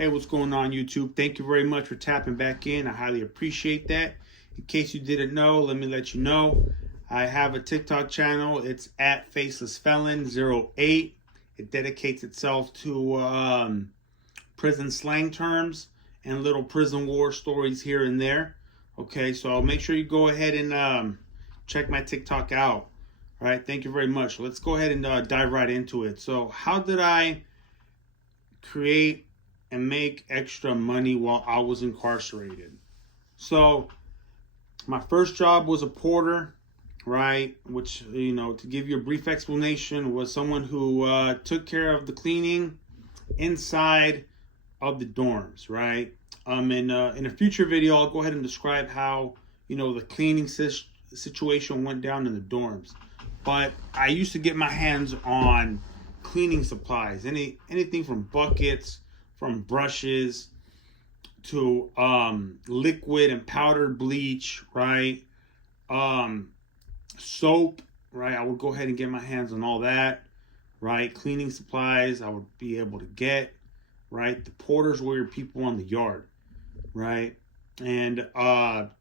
Hey, what's going on, YouTube? Thank you very much for tapping back in. I highly appreciate that. In case you didn't know, let me let you know. I have a TikTok channel. It's at facelessfelon08. It dedicates itself to prison slang terms and little prison war stories here and there. Okay, so make sure you go ahead and check my TikTok out. All right, thank you very much. Let's go ahead and dive right into it. So, how did I create and make extra money while I was incarcerated? So, my first job was a porter, right? Which, to give you a brief explanation, was someone who took care of the cleaning inside of the dorms, right? In a future video, I'll go ahead and describe how, the cleaning situation went down in the dorms. But I used to get my hands on cleaning supplies, anything from buckets, from brushes, to liquid and powdered bleach, right? Soap, right? I would go ahead and get my hands on all that, right? Cleaning supplies I would be able to get, right? The porters were your people on the yard, right? And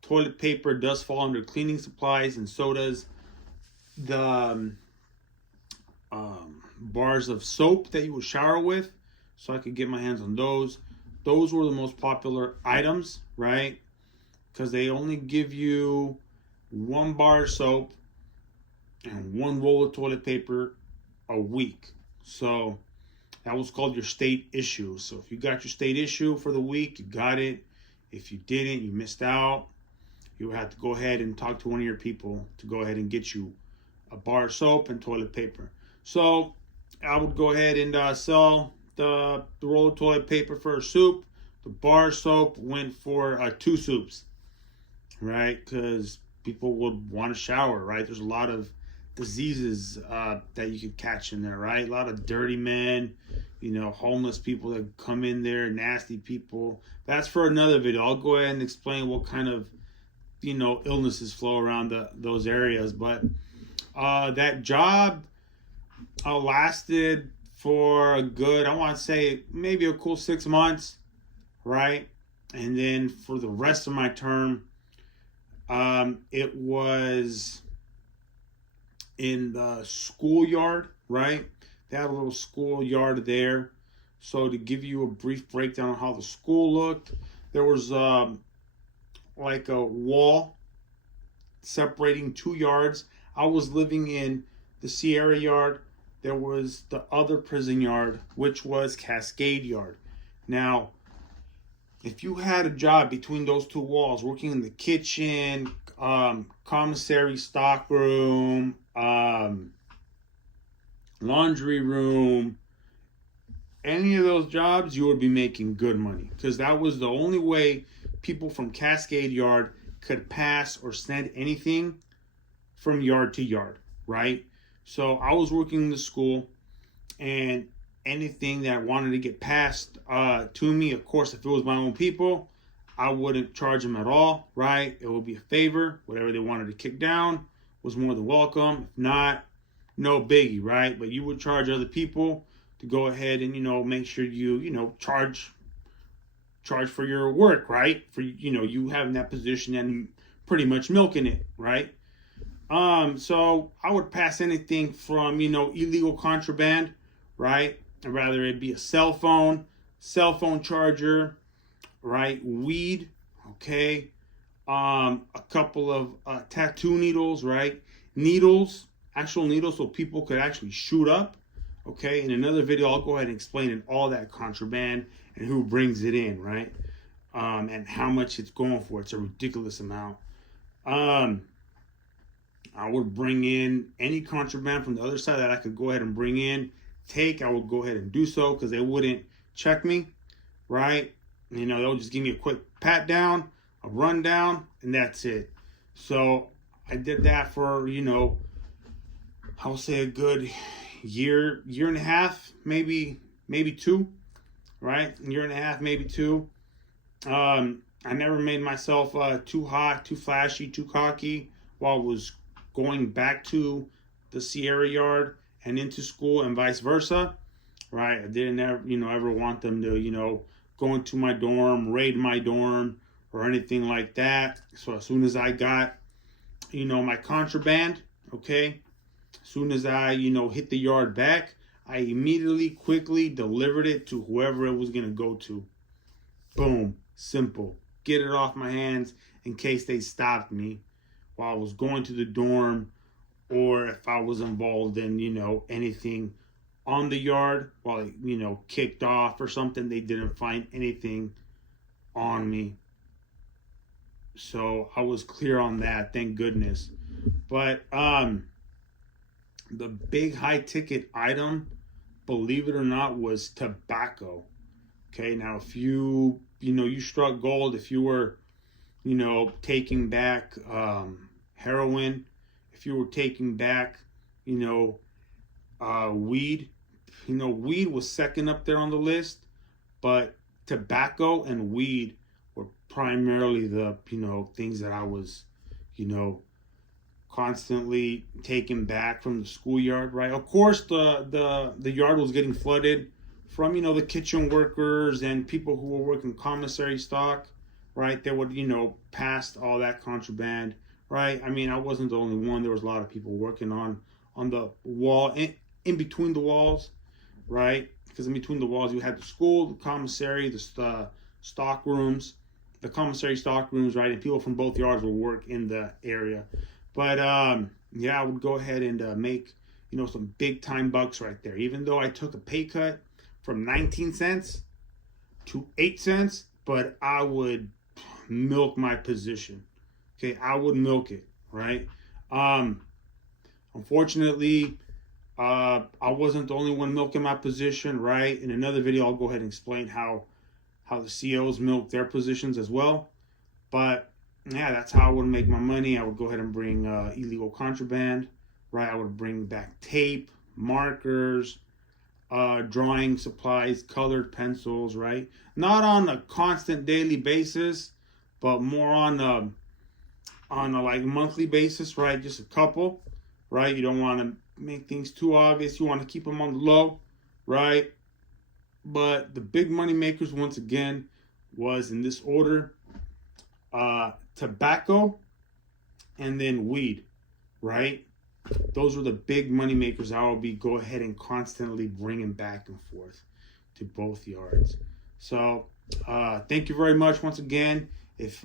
toilet paper does fall under cleaning supplies, and so does the bars of soap that you would shower with. So I could get my hands on those. Those were the most popular items, right? Because they only give you one bar of soap and one roll of toilet paper a week. So that was called your state issue. So if you got your state issue for the week, you got it. If you didn't, you missed out. You would have to go ahead and talk to one of your people to go ahead and get you a bar of soap and toilet paper. So I would go ahead and sell the roll of toilet paper for a soup. The bar of soap went for 2 soups, right? Because people would want to shower, right? There's a lot of diseases that you could catch in there, right? A lot of dirty men, homeless people that come in there, nasty people. That's for another video. I'll go ahead and explain what kind of, illnesses flow around those areas. But that job lasted for a good, I want to say maybe a cool 6 months, right? And then for the rest of my term, it was in the schoolyard, right? They had a little schoolyard there. So to give you a brief breakdown on how the school looked, there was like a wall separating 2 yards. I was living in the Sierra yard. There was the other prison yard, which was Cascade yard. Now, if you had a job between those 2 walls, working in the kitchen, commissary stockroom, laundry room, any of those jobs, you would be making good money, because that was the only way people from Cascade yard could pass or send anything from yard to yard, right? So I was working in the school, and anything that wanted to get passed to me, of course, if it was my own people, I wouldn't charge them at all, right? It would be a favor. Whatever they wanted to kick down was more than welcome. If not, no biggie, right? But you would charge other people to go ahead and, make sure you, charge for your work, right? For, you having that position and pretty much milking it, right? So I would pass anything from, illegal contraband, right? Rather it be a cell phone charger, right? Weed, okay? A couple of tattoo needles, right? Actual needles, so people could actually shoot up, okay? In another video, I'll go ahead and explain all that contraband and who brings it in, right? And how much it's going for. It's a ridiculous amount. I would bring in any contraband from the other side that I could go ahead and bring in. I would go ahead and do so, because they wouldn't check me, right? They'll just give me a quick pat down, a rundown, and that's it. So I did that for, I would say a good year and a half, maybe 2, right? A year and a half, maybe 2. I never made myself too hot, too flashy, too cocky while I was going back to the Sierra yard and into school and vice versa, right? I didn't ever want them to, go into my dorm, raid my dorm, or anything like that. So as soon as I got, my contraband, okay, as soon as I, hit the yard back, I immediately, quickly delivered it to whoever it was going to go to. Boom. Simple. Get it off my hands in case they stopped me while I was going to the dorm, or if I was involved in, anything on the yard while it, kicked off or something. They didn't find anything on me. So I was clear on that, thank goodness. But the big high ticket item, believe it or not, was tobacco. Okay, now if you struck gold, if you were, taking back heroin, if you were taking back, weed, weed was second up there on the list, but tobacco and weed were primarily the, things that I was, constantly taking back from the schoolyard, right? Of course, the yard was getting flooded from, the kitchen workers and people who were working commissary stock, right? They would, pass all that contraband, right? I mean, I wasn't the only one. There was a lot of people working on the wall, in between the walls, right? Because in between the walls, you had the school, the commissary, the stock rooms, the commissary stock rooms, right? And people from both yards would work in the area. But yeah, I would go ahead and make, some big time bucks right there. Even though I took a pay cut from 19 cents to 8 cents, but I would milk my position. Okay, I would milk it, right? Unfortunately, I wasn't the only one milking my position, right? In another video, I'll go ahead and explain how the COs milk their positions as well. But yeah, that's how I would make my money. I would go ahead and bring illegal contraband, right? I would bring back tape, markers, drawing supplies, colored pencils, right? Not on a constant daily basis, but more on a like monthly basis, right? Just a couple, right? You don't want to make things too obvious. You want to keep them on the low, right? But the big money makers, once again, was in this order: tobacco, and then weed, right? Those were the big money makers I will be go ahead and constantly bringing back and forth to both yards. So thank you very much once again. If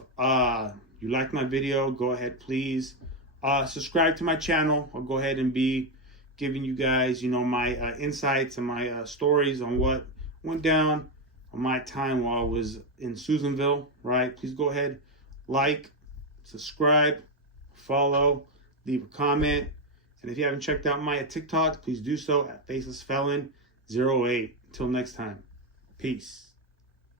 you like my video, go ahead, please subscribe to my channel. I'll go ahead and be giving you guys, my insights and my stories on what went down on my time while I was in Susanville, right? Please go ahead, like, subscribe, follow, leave a comment. And if you haven't checked out my TikTok, please do so at FacelessFelon08. Until next time, peace.